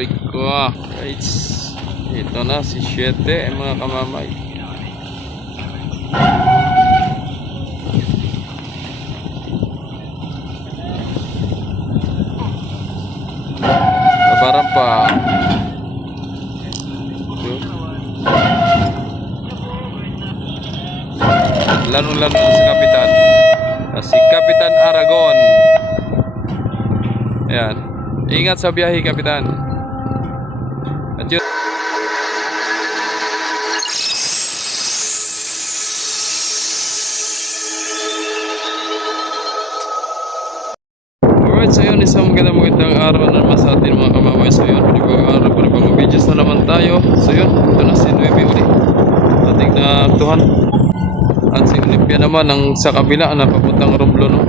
Aray ko. Right. Ito na si 7 mga kamamay. Kabaran pa. Lalo-lalo si Kapitan. Si Kapitan Aragon. Ayan. Ingat sa biyahe, Kapitan. At yun. Alright, so yun. Isang magandang araw na naman sa atin mga kamamay. So yun. Panibagong videos na naman tayo. So yun. Ito na si Nuevi uli. Ating natuhan. At si Olympia naman ang sa kabila na papuntang Romblon, no?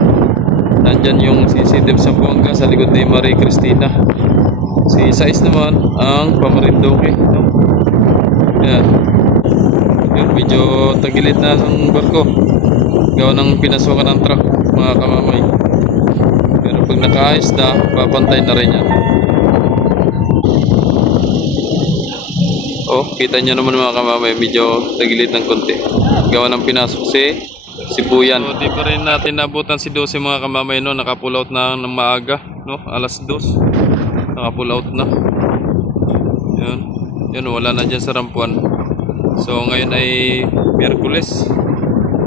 Nandyan yung si Deb Sambuanga sa likod ni Marie Cristina. Si Sais naman ang Pamarindoke, no? Yan. Yun, medyo tagilid na ang barko. Gawa ng pinasukan ng truck mga kamamay. Pero pag nakaayos na, papantay na rin yan. Oh, kita nyo naman mga kamamay, medyo tagilid ng konti. Gawa ng pinasok si Buyan. So, di pa rin natin nabutan si 12 mga kamamay, no? Naka-pull out na ng maaga, no? Alas 2. Naka-pull out na. Yun. Yun, wala na dyan sa rampuan. So, ngayon ay Miyerkules.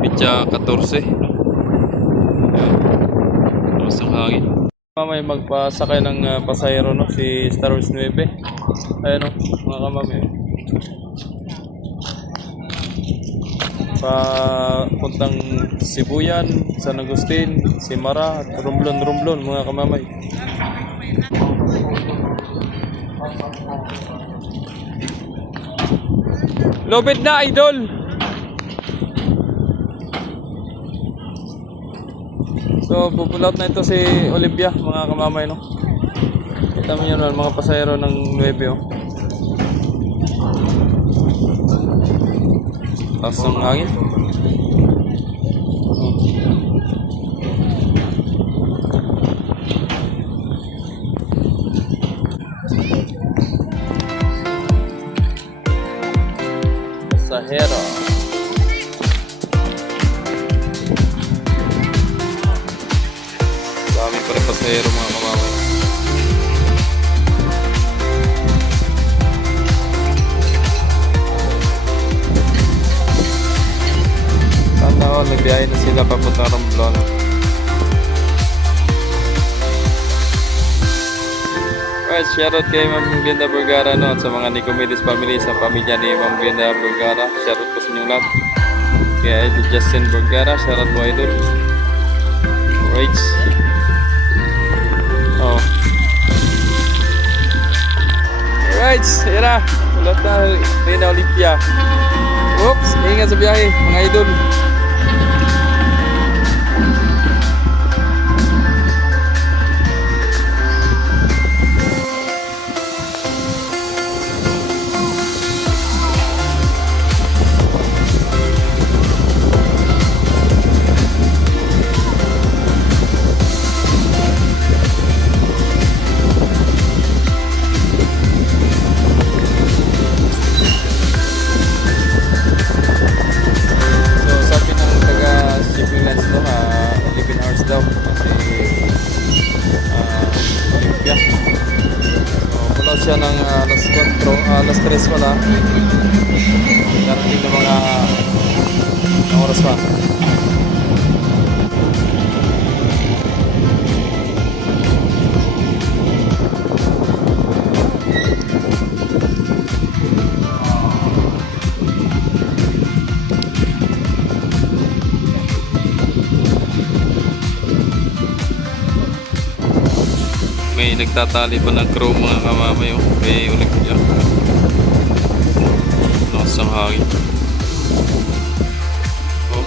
Pitsa 14. Yun. Tapos ang hangin. Mamay magpasakay ng pasahero, no? Si Star Wars 9. Ayan, no? Mga kamamay. Papuntang Sibuyan, San Agustin, Simara at Romblon mga kamamay. Lobit na, idol! So, pupulout na ito si Olympia mga kamamay, no? Kita mo yun, mga pasahero ng 9, oh. Taas ng hangin. Pasahero. Dami pa rin pasahero mga kamamay. Nagbiyahe na sila papunta Romblon. Alright, shoutout kay Ma'am Glenda Vergara, no? At sa mga Nicomedes family, sa pamilya ni Ma'am Glenda Vergara, shoutout po sa inyong lahat. Kaya Idol Justin Vergara, shoutout po Idol. Alright. Oh. Alright, yun na. Ulot na Rina Olympia. Oops, ingat sa biyahe mga idol. Siya ng alas 4, alas 3 wala. Darating na mga oras pa. May nagtatali pa ng crew mga kamamay, oh. May Olympia. Lakas ang hangin. Oh.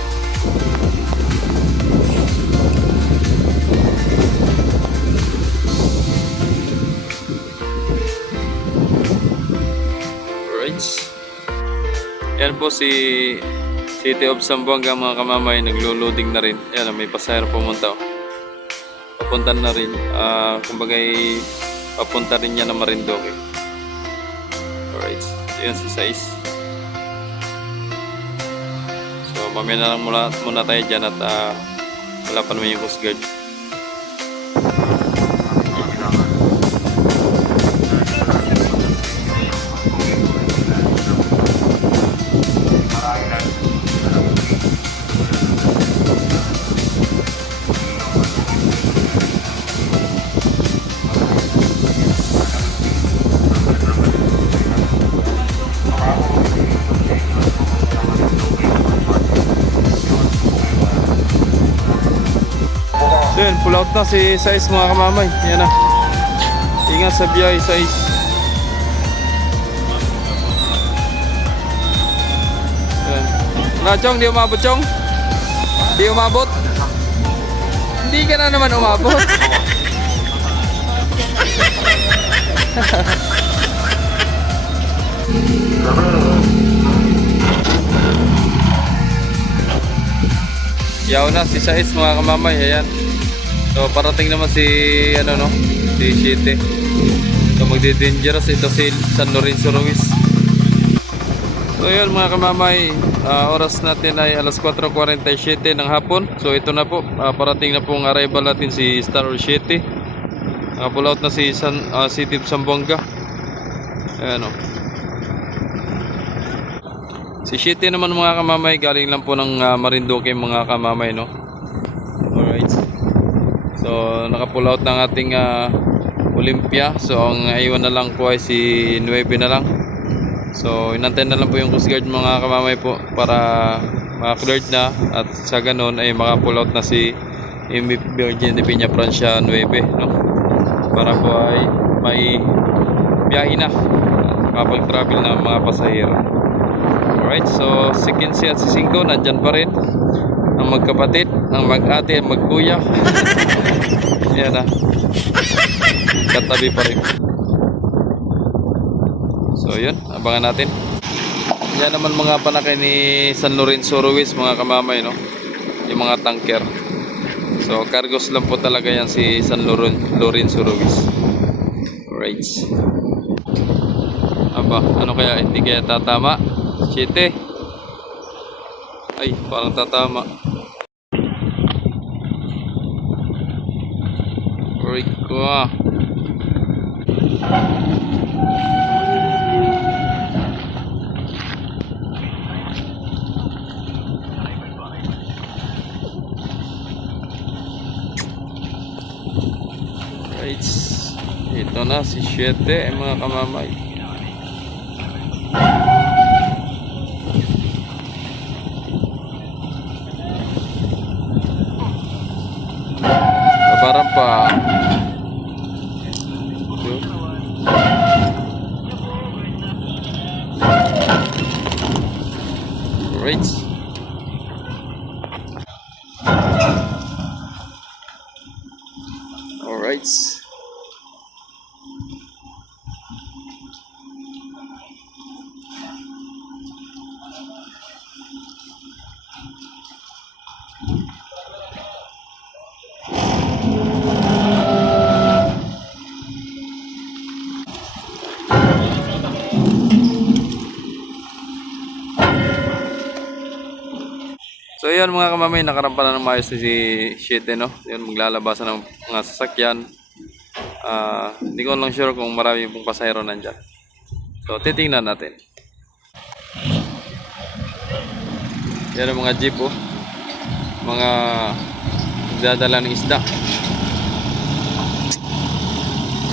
Alright. Yan po si City of Zamboanga mga kamamay, naglo-loading na rin. Yan, may pasahero pumunta, oh. Papunta na rin, kumbagay papunta rin yan ng Marinduque. Alright, so yun si Sais. So mamaya na lang muna tayo dyan at wala pa naman yung Coast Guard. So yun, pull out na si Sais mga kamamay. Yan na. Ingat sa biyahe, Sais. Yan. Na, Chong, di umabot, Chong? Di umabot? Hindi ka na naman umabot. Yaw na si Sais mga kamamay. Ayan. So parating naman si si Siete. So magdi-dangerous ito si San Lorenzo Ruiz. So yun mga kamamay, oras natin ay alas 4:47 ng hapon. So ito na po, parating na pong arrival natin si Star 7. Pull out na si City of Zamboanga. Ayan o. Si Siete naman mga kamamay, galing lang po ng Marinduque mga kamamay, no. Alright. So naka-pull out ng ating Olympia. So ang iwan na lang po ay si 9 na lang. So inantay na lang po yung Coast Guard mga kamamay po para maka-cleared na, at sa ganun ay maka-pull out na si MV Virgin de Peña Francia 9, no? Para po ay may biyahe na, makapag-travel na mga pasahero. Alright, so si 15 at si 5 nandyan pa rin, ang magkapatid, ang mag-ate, ang magkuya. Yan na, katabi pa rin. So yun, abangan natin. Yan naman mga panakay ni San Lorenzo Ruiz mga kamamay, no? Yung mga tanker. So cargos lang po talaga yan si San Lorenzo Ruiz. Alright. Aba, ano kaya, hindi kaya tatama? 7. Ay, parang tatama. Alright ko. Right. Ito na si 7 mga kamamay. Parang pa. Right. Alright. So yun mga kamamay, nakarampa na ng maayos si 7, no? Yun, maglalabasan ng mga sasakyan. Hindi ko lang sure kung marami pong pasahero nandyan. So titingnan natin. Yan ang mga jeep, oh. Mga dadala ng isda.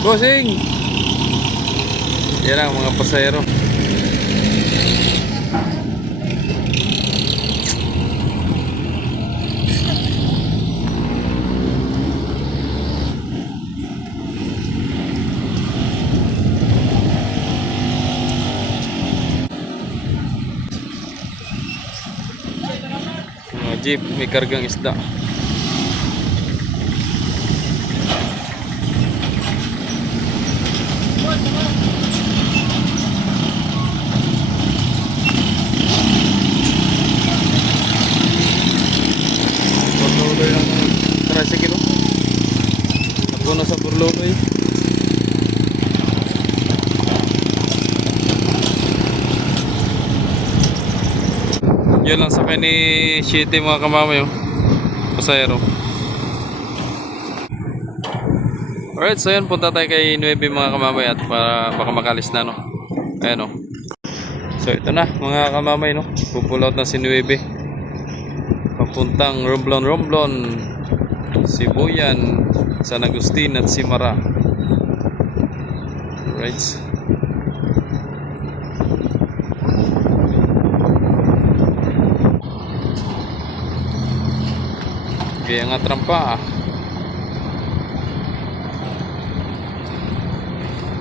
Bossing! Yan ang mga pasahero. Jeep may kargang isda. Burluloy ng tricycle. Napuno sa burluloy. Yun lang sa ni Shitty mga kamamay, oh. Pasayro. Alright, so yun, punta tayo kay Nuebe mga kamamay at para baka makalis na, no. Ayan, oh. So ito na mga kamamay, no. Pupull out na si Nuebe. Papuntang Romblon, Sibuyan, San Agustin at Simara. Alright. Kaya nga trampa.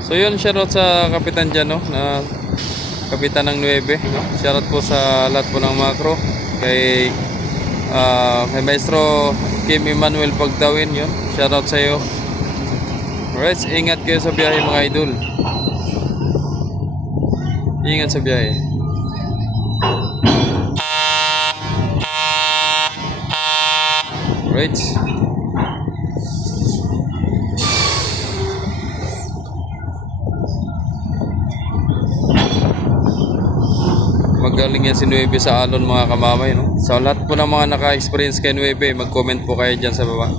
So yun, shoutout sa kapitan dyan, no, na kapitan ng 9, no? Shoutout po sa lahat po ng mga crew. Kay Maestro Kim Emmanuel Pagtawin, yun. Shoutout sa iyo. Alright, ingat kayo sa biyahe mga idol. Ingat sa biyahe. Right. Magaling yan si Nuebe sa alon mga kamamay, no? Sa lahat po ng mga naka-experience kay Nuebe, mag-comment po kayo dyan sa baba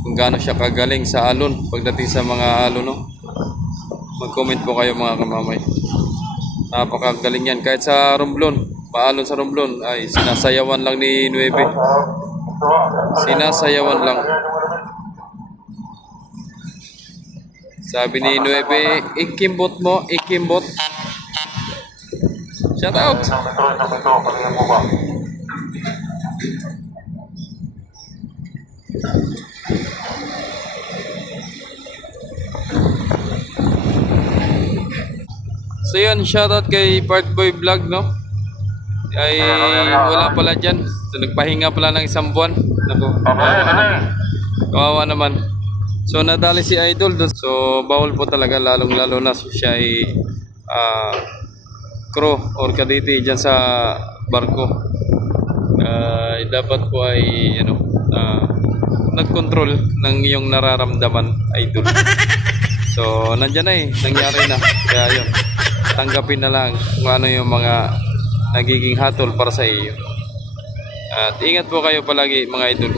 kung gaano siya kagaling sa alon pagdating sa mga alon, no? Mag-comment po kayo mga kamamay. Napakagaling yan. Kahit sa Romblon, paalon sa Romblon, ay sinasayawan lang ni Nuebe. Sinasayawan lang. Sabi ni Nuebe, ikimbot mo, ikimbot. Shout out. So yun, shoutout kay Partboy Vlog, no? Ay wala pala dyan. So nagpahinga pala ng isang buwan. Naku, kawawa naman. So nadali si Idol doon. So bawal po talaga, lalong lalo na siya ay crew or kadete dyan sa barko. Dapat po ay nag-control ng iyong nararamdaman, Idol. So nandyan na nangyari na. Kaya yun, tanggapin na lang kung ano yung mga nagiging hatol para sa iyo. At ingat po kayo palagi mga idol.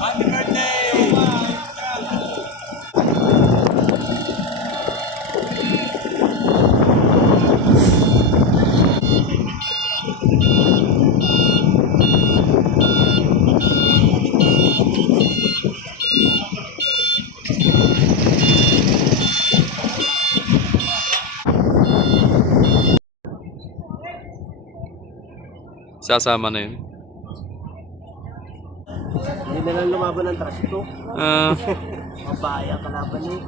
Happy birthday! Sasama na yun. Hindi na lang lumaban ng trash ito. Ah, Mabaya kalaban niyo.